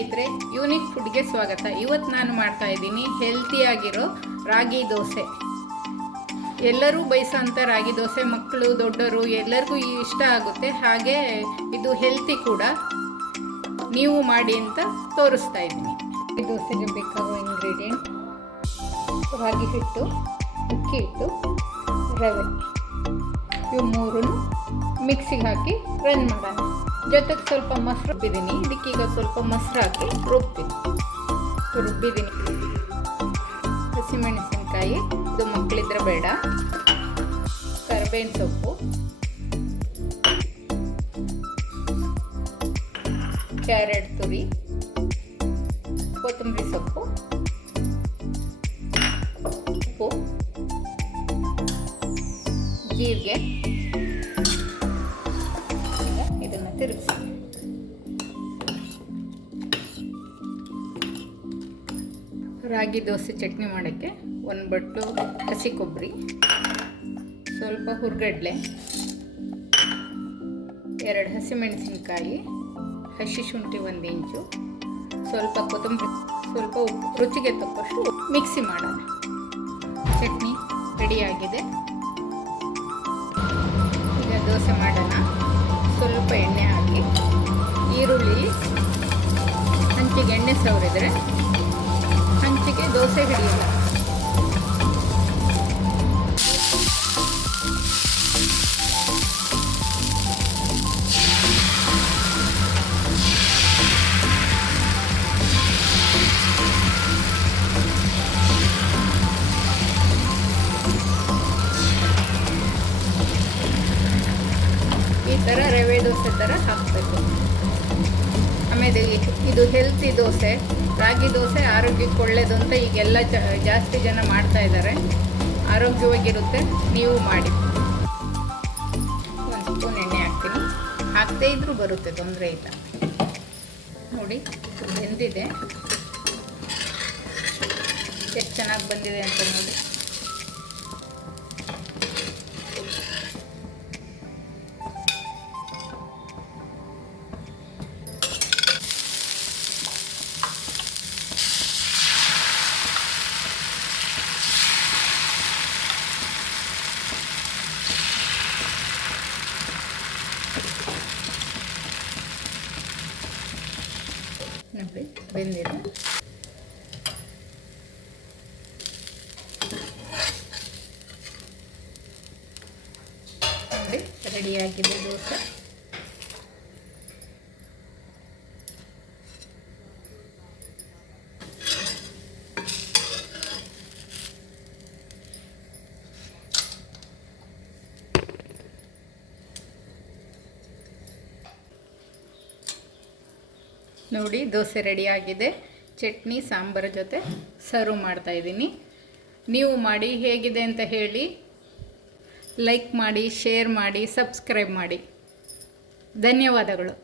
ಸ್ನೇಹಿತರೆ, ಯೂನಿಕ್ ಫುಡ್ಗೆ ಸ್ವಾಗತ. ಇವತ್ತು ನಾನು ಮಾಡ್ತಾ ಇದ್ದೀನಿ ಹೆಲ್ತಿಯಾಗಿರೋ ರಾಗಿ ದೋಸೆ. ಎಲ್ಲರೂ ಬಯಸೋಂಥ ರಾಗಿ ದೋಸೆ, ಮಕ್ಕಳು ದೊಡ್ಡವರು ಎಲ್ಲರಿಗೂ ಇಷ್ಟ ಆಗುತ್ತೆ. ಹಾಗೆ ಇದು ಹೆಲ್ತಿ ಕೂಡ. ನೀವು ಮಾಡಿ ಅಂತ ತೋರಿಸ್ತಾ ಇದ್ದೀನಿ. ಈ ದೋಸೆಗೆ ಬೇಕಾಗುವ ಇಂಗ್ರೀಡಿಯೆಂಟ್: ರಾಗಿ ಹಿಟ್ಟು, ಅಕ್ಕಿ ಹಿಟ್ಟು, ರವೆ. ಇವು ಮೂರನ್ನು ಮಿಕ್ಸಿಗೆ ಹಾಕಿ ರನ್ ಮಾಡೋಣ. ಜೊತೆಗೆ ಸ್ವಲ್ಪ ಮೊಸರು ರುಬ್ಬಿದ್ದೀನಿ. ಇದಕ್ಕೀಗ ಸ್ವಲ್ಪ ಮೊಸರು ಹಾಕಿ ರುಬ್ಬಿದ್ದೀನಿ. ಹಸಿಮೆಣಸಿನ್ಕಾಯಿ, ಇದು ಮಕ್ಕಳಿದ್ರೆ ಬೇಡ. ಕರಿಬೇವಿನ ಸೊಪ್ಪು, ಕ್ಯಾರೆಟ್ ತುರಿ, ಕೊತ್ತಂಬರಿ ಸೊಪ್ಪು, ಉಪ್ಪು, ಜೀರಿಗೆ. ಇದನ್ನು ತಿರುಗಿಸಿ ರಾಗಿ ದೋಸೆ ಚಟ್ನಿ ಮಾಡೋಕ್ಕೆ ಒಂದು ಬಟ್ಲು ಹಸಿ ಕೊಬ್ಬರಿ, ಸ್ವಲ್ಪ ಹುರ್ಗಡ್ಲೆ, 2 ಹಸಿಮೆಣಸಿನ್ಕಾಯಿ, ಹಸಿ ಶುಂಠಿ 1 ಇಂಚು, ಸ್ವಲ್ಪ ಕೊತ್ತಂಬರಿ, ಸ್ವಲ್ಪ ಉಪ್ಪು, ರುಚಿಗೆ ತಕ್ಕಷ್ಟು ಮಿಕ್ಸಿ ಮಾಡೋಣ. ಚಟ್ನಿ ರೆಡಿಯಾಗಿದೆ. ಈಗ ದೋಸೆ ಮಾಡೋಣ. ಸ್ವಲ್ಪ ಎಣ್ಣೆ ಹಾಕಿ, ಈರುಳ್ಳಿ ಹಂಚಿಗೆ ಎಣ್ಣೆ ಸವರಿದರೆ ಹಂಚಿಗೆ ದೋಸೆ ಹಿಡಿಯಲ್ಲ. ಈ ಥರ ರವೆ ದೋಸೆ ಥರ ಹಾಕಬೇಕು. ಆಮೇಲೆ ಇದು ಹೆಲ್ತಿ ದೋಸೆ, ರಾಗಿ ದೋಸೆ ಆರೋಗ್ಯಕ್ಕೆ ಒಳ್ಳೆಯದು ಅಂತ ಈಗೆಲ್ಲ ಜಾಸ್ತಿ ಜನ ಮಾಡ್ತಾ ಇದ್ದಾರೆ. ಆರೋಗ್ಯವಾಗಿರುತ್ತೆ, ನೀವು ಮಾಡಿ. 1 ಸ್ಪೂನ್ ಎಣ್ಣೆ ಹಾಕ್ತೀನಿ. ಹಾಕದೇ ಇದ್ರೂ ಬರುತ್ತೆ, ತೊಂದರೆ ಇಲ್ಲ. ನೋಡಿ, ಬೆಂದಿದೆ. ಎಷ್ಟು ಚೆನ್ನಾಗಿ ಬಂದಿದೆ ಅಂತ ನೋಡಿ. ನೋಡಿ, ಬೆಂದಿದೆ. ನೋಡಿ, ರೆಡಿಯಾಗಿದೆ ದೋಸೆ. ನೋಡಿ, ದೋಸೆ ರೆಡಿಯಾಗಿದೆ. ಚಟ್ನಿ ಸಾಂಬಾರ ಜೊತೆ ಸರ್ವ್ ಮಾಡ್ತಾ ಇದ್ದೀನಿ. ನೀವು ಮಾಡಿ, ಹೇಗಿದೆ ಅಂತ ಹೇಳಿ. ಲೈಕ್ ಮಾಡಿ, ಶೇರ್ ಮಾಡಿ, ಸಬ್ಸ್ಕ್ರೈಬ್ ಮಾಡಿ. ಧನ್ಯವಾದಗಳು.